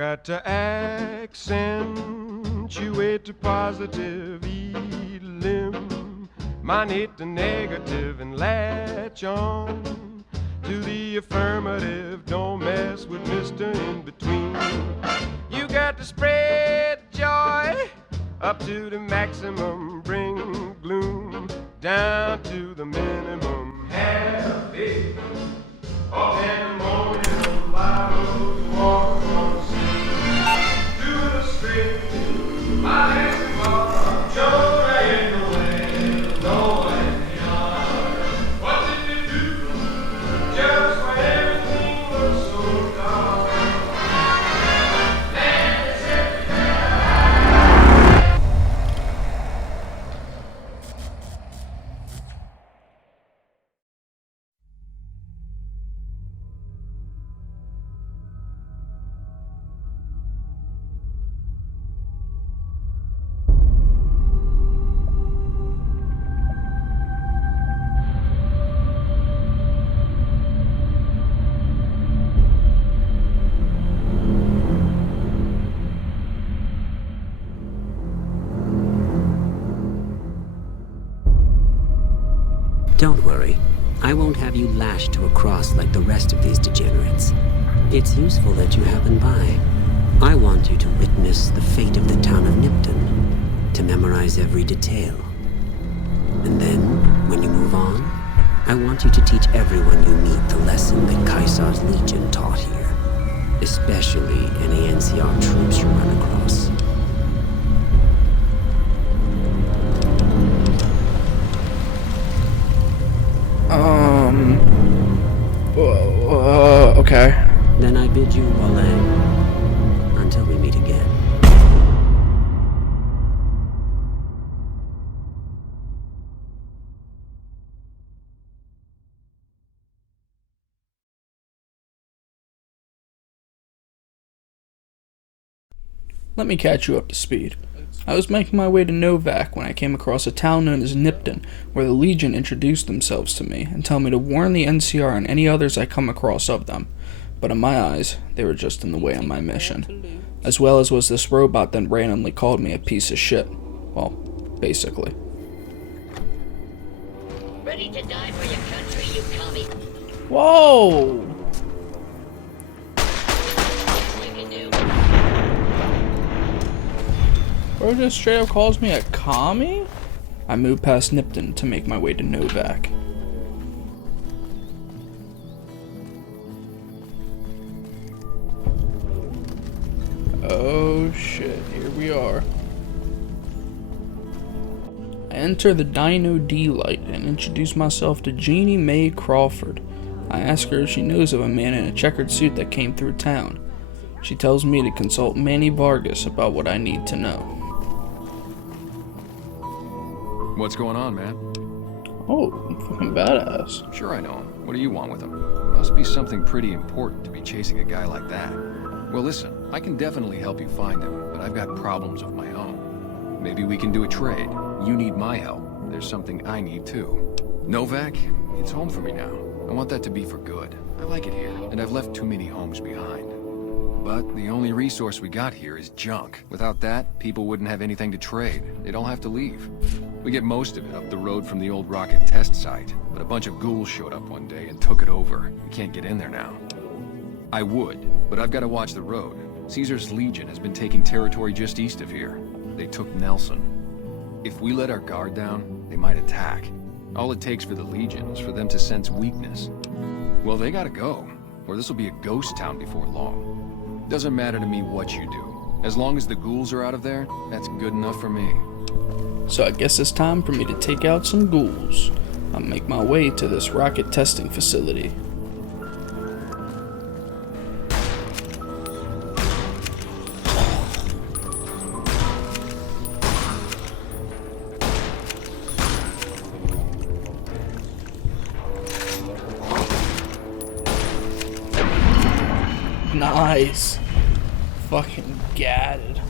got to accentuate the positive, eliminate the negative, and latch on to the affirmative. Don't mess with Mr. In Between. You got to spread joy up to the maximum, bring gloom down to the minimum. Happy pandemonium, loud walk on sea to the street. My hands are joy in the wind, no in the yard. What did you do just when everything was so dark? Land is everywhere. Don't worry. I won't have you lashed to a cross like the rest of these degenerates. It's useful that you happen by. I want you to witness the fate of the town of Nipton, to memorize every detail. And then, when you move on, I want you to teach everyone you meet the lesson that Caesar's Legion taught here, especially any NCR troops you run across. Okay. Then I bid you Walang, until we meet again. Let me catch you up to speed. I was making my way to Novak when I came across a town known as Nipton, where the Legion introduced themselves to me and tell me to warn the NCR and any others I come across of them. But in my eyes, they were just in the way on my mission. As well as was this robot that randomly called me a piece of shit. Well, basically. Ready to die for your country, you commie? Whoa! You can do. Bro just straight up calls me a commie? I moved past Nipton to make my way to Novak. Oh shit, here we are. I enter the Dino D-Light and introduce myself to Jeannie Mae Crawford. I ask her if she knows of a man in a checkered suit that came through town. She tells me to consult Manny Vargas about what I need to know. What's going on, man? Oh, fucking badass. Sure I know him. What do you want with him? Must be something pretty important to be chasing a guy like that. Well, listen, I can definitely help you find him, but I've got problems of my own. Maybe we can do a trade. You need my help. There's something I need too. Novak, it's home for me now. I want that to be for good. I like it here, and I've left too many homes behind. But the only resource we got here is junk. Without that, people wouldn't have anything to trade. They'd all have to leave. We get most of it up the road from the old rocket test site, but a bunch of ghouls showed up one day and took it over. We can't get in there now. I would, but I've got to watch the road. Caesar's Legion has been taking territory just east of here. They took Nelson. If we let our guard down, they might attack. All it takes for the Legion is for them to sense weakness. Well, they gotta go, or this will be a ghost town before long. Doesn't matter to me what you do. As long as the ghouls are out of there, that's good enough for me. So I guess it's time for me to take out some ghouls. I'll make my way to this rocket testing facility. Nice. Fucking gadded.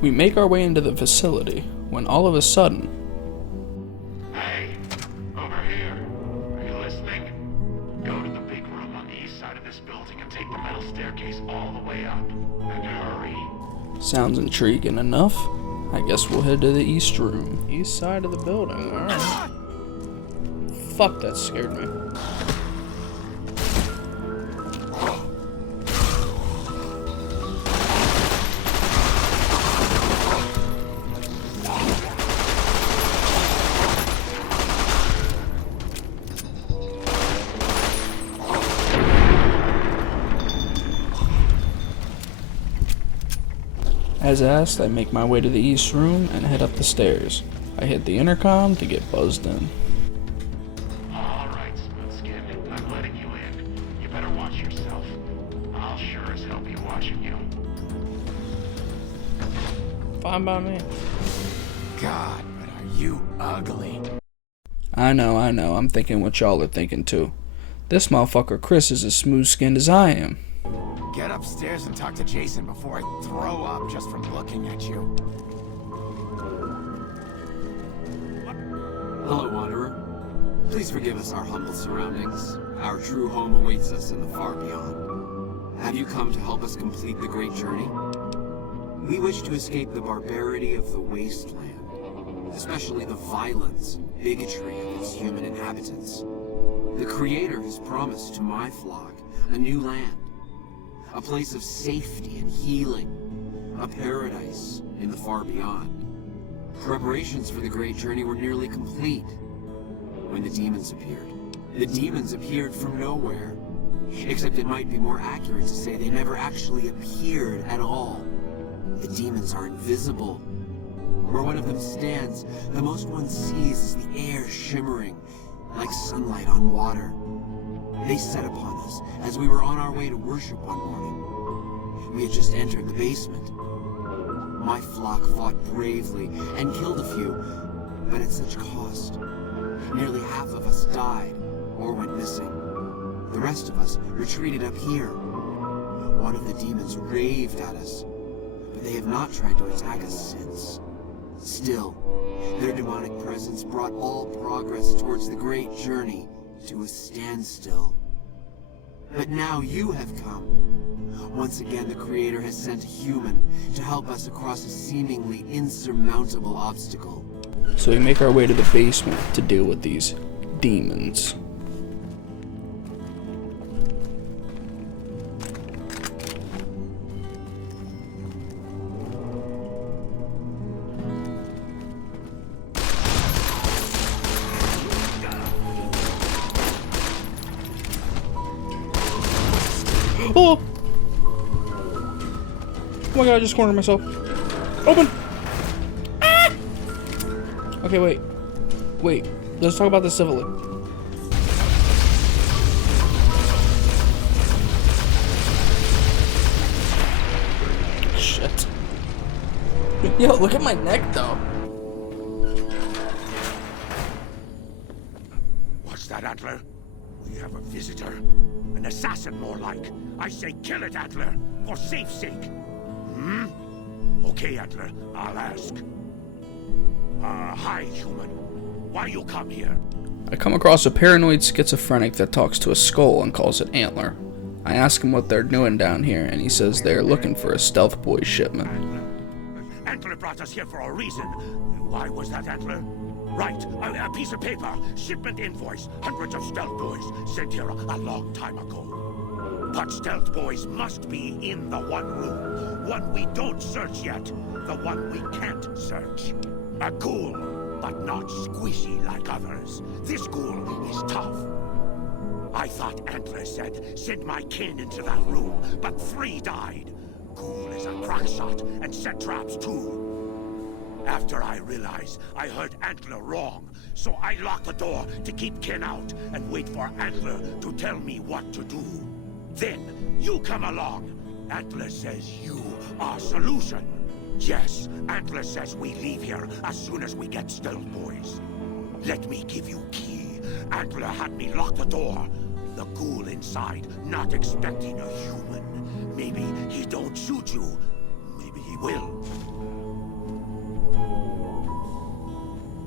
We make our way into the facility, when all of a sudden... Hey, over here. Are you listening? Go to the big room on the east side of this building and take the metal staircase all the way up. And hurry. Sounds intriguing enough. I guess we'll head to the east room. East side of the building, alright. Fuck, that scared me. As asked, I make my way to the east room and head up the stairs. I hit the intercom to get buzzed in. Alright, Smooth Skin. I'm letting you in. You better watch yourself. I'll sure as hell be watching you. Fine by me. God, but are you ugly. I know, I'm thinking what y'all are thinking too. This motherfucker Chris is as smooth-skinned as I am. Get upstairs and talk to Jason before I throw up just from looking at you. Hello, Wanderer. Please forgive us our humble surroundings. Our true home awaits us in the far beyond. Have you come to help us complete the great journey? We wish to escape the barbarity of the wasteland, especially the violence and bigotry of its human inhabitants. The Creator has promised to my flock a new land, a place of safety and healing, a paradise in the far beyond. Preparations for the great journey were nearly complete when the demons appeared. The demons appeared from nowhere, except it might be more accurate to say they never actually appeared at all. The demons are invisible. Where one of them stands, the most one sees is the air shimmering like sunlight on water. They set upon us as we were on our way to worship one morning. We had just entered the basement. My flock fought bravely and killed a few, but at such cost. Nearly half of us died or went missing. The rest of us retreated up here. One of the demons raved at us, but they have not tried to attack us since. Still, their demonic presence brought all progress towards the great journey to a standstill. But now you have come. Once again, the Creator has sent a human to help us across a seemingly insurmountable obstacle. So we make our way to the basement to deal with these demons. Oh! Oh my god, I just cornered myself. Open! Ah! Okay, wait. Let's talk about this civilly. Shit. Yo, look at my neck, though. What's that, Antler? We have a visitor. An assassin, more like. I say kill it, Antler, for safe's sake. Hmm? Okay, Antler, I'll ask. Hi, human. Why you come here? I come across a paranoid schizophrenic that talks to a skull and calls it Antler. I ask him what they're doing down here, and he says they're looking for a Stealth Boys shipment. Antler brought us here for a reason. Why was that, Antler? Right, a piece of paper, shipment invoice, hundreds of Stealth Boys sent here a long time ago. But Stealth Boys must be in the one room, one we don't search yet, the one we can't search. A ghoul, but not squishy like others. This ghoul is tough. I thought Antler said, send my kin into that room, but 3 died. Ghoul is a crack shot and set traps too. After I realized I heard Antler wrong, so I locked the door to keep kin out and wait for Antler to tell me what to do. Then you come along. Antler says you are solution. Yes, Antler says we leave here as soon as we get Stealth Boys. Let me give you key. Antler had me lock the door. The ghoul inside, not expecting a human. Maybe he don't shoot you. Maybe he will.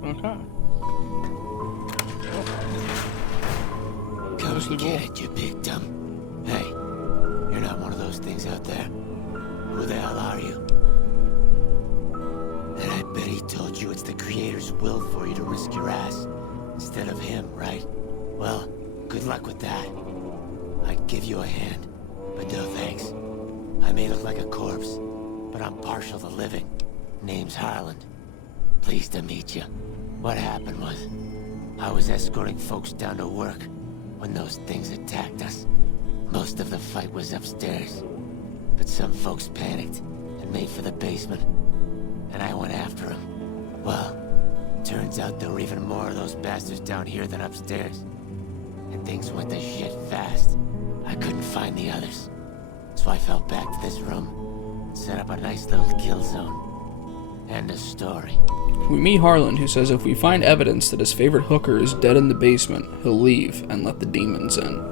Okay. Come Mostly and get cool. it, you big dumb. Hey, you're not one of those things out there. Who the hell are you? And I bet he told you it's the Creator's will for you to risk your ass instead of him, right? Well, good luck with that. I'd give you a hand, but no thanks. I may look like a corpse, but I'm partial to living. Name's Harland. Pleased to meet you. What happened was, I was escorting folks down to work when those things attacked us. Most of the fight was upstairs, but some folks panicked and made for the basement, and I went after them. Well, turns out there were even more of those bastards down here than upstairs, and things went to shit fast. I couldn't find the others, so I fell back to this room and set up a nice little kill zone. End of story. We meet Harland, who says if we find evidence that his favorite hooker is dead in the basement, he'll leave and let the demons in.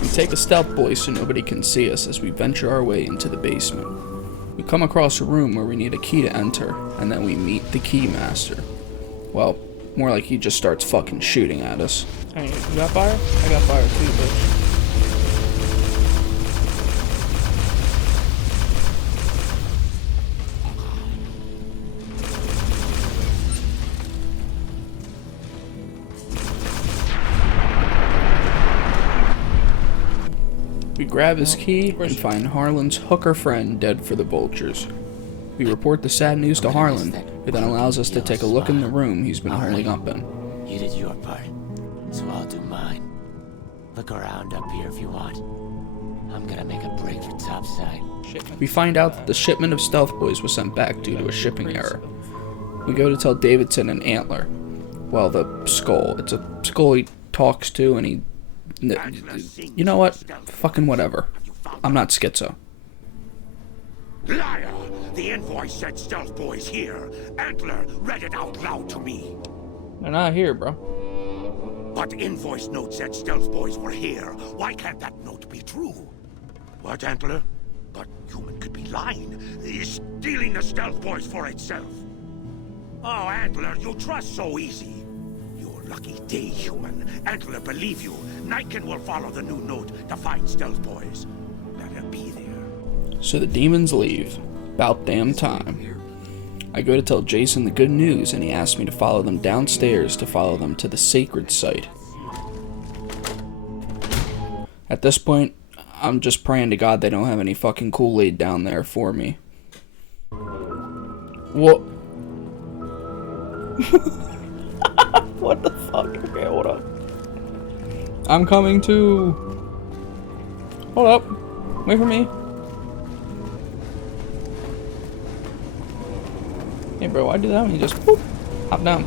We take a stealth boy so nobody can see us as we venture our way into the basement. We come across a room where we need a key to enter, and then we meet the key master. Well, more like he just starts fucking shooting at us. Hey, you got fire? I got fire too, bitch. We grab his key and find Harland's hooker friend dead for the vultures. We report the sad news to Harland, who then allows us to take a look in the room he's been holding up in. You did your part, so I'll do mine. Look around up here if you want. I'm gonna make a break for topside. We find out that the shipment of stealth boys was sent back due to a shipping error. We go to tell Davidson and Antler. Well, the skull. It's a skull he talks to and he... You know what? Fucking whatever. I'm not schizo. Liar! The invoice said Stealth Boys here. Antler read it out loud to me. They're not here, bro. But invoice note said Stealth Boys were here. Why can't that note be true? What, Antler? But human could be lying. He's stealing the Stealth Boys for itself. Oh, Antler, you trust so easy. Your lucky day, human. Antler, believe you. Niken will follow the new note to find Stealth Boys. Better be there. So the demons leave. About damn time. I go to tell Jason the good news and he asks me to follow them downstairs to follow them to the sacred site. At this point, I'm just praying to God they don't have any fucking Kool-Aid down there for me. What? What the fuck? Okay, hold up. I'm coming too. Hold up. Wait for me. Hey bro, why do that when you just whoop, hop down?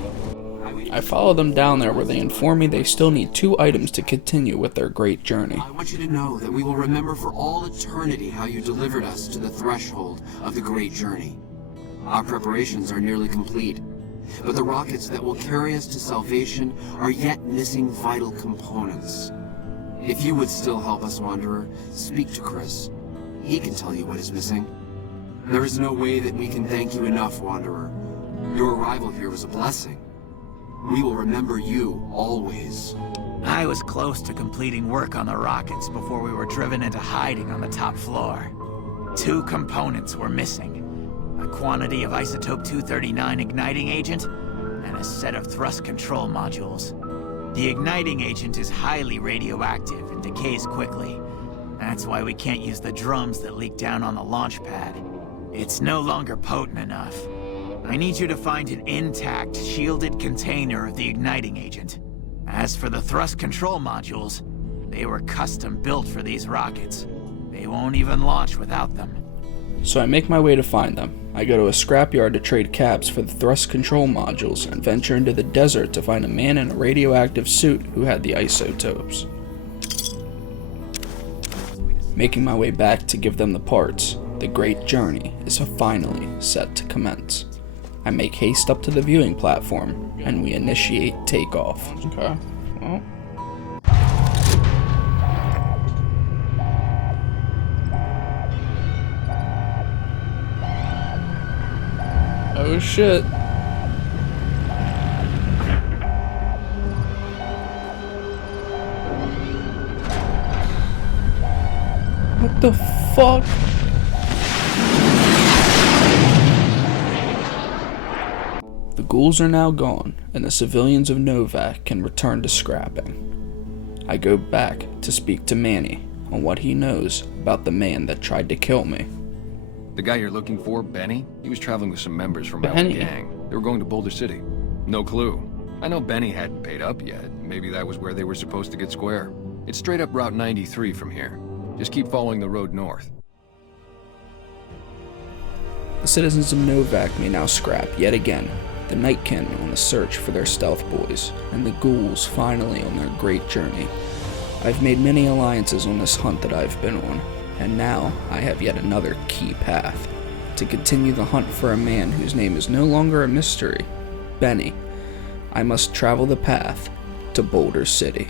I follow them down there where they inform me they still need 2 items to continue with their great journey. I want you to know that we will remember for all eternity how you delivered us to the threshold of the great journey. Our preparations are nearly complete, but the rockets that will carry us to salvation are yet missing vital components. If you would still help us, Wanderer, speak to Chris. He can tell you what is missing. There is no way that we can thank you enough, Wanderer. Your arrival here was a blessing. We will remember you always. I was close to completing work on the rockets before we were driven into hiding on the top floor. 2 components were missing. A quantity of isotope 239 igniting agent, and a set of thrust control modules. The igniting agent is highly radioactive and decays quickly. That's why we can't use the drums that leak down on the launch pad. It's no longer potent enough. I need you to find an intact, shielded container of the igniting agent. As for the thrust control modules, they were custom built for these rockets. They won't even launch without them. So I make my way to find them. I go to a scrapyard to trade caps for the thrust control modules and venture into the desert to find a man in a radioactive suit who had the isotopes. Making my way back to give them the parts, the great journey is finally set to commence. I make haste up to the viewing platform, and we initiate takeoff. Okay. Well. Oh shit. the fuck? The ghouls are now gone, and the civilians of Novak can return to scrapping. I go back to speak to Manny on what he knows about the man that tried to kill me. The guy you're looking for, Benny? He was traveling with some members from our Benny? gang. They were going to Boulder City. No clue. I know Benny hadn't paid up yet. Maybe that was where they were supposed to get square. It's straight up Route 93 from here. Just keep following the road north. The citizens of Novak may now scrap yet again, the Nightkin on the search for their stealth boys, and the ghouls finally on their great journey. I've made many alliances on this hunt that I've been on, and now I have yet another key path, to continue the hunt for a man whose name is no longer a mystery, Benny. I must travel the path to Boulder City.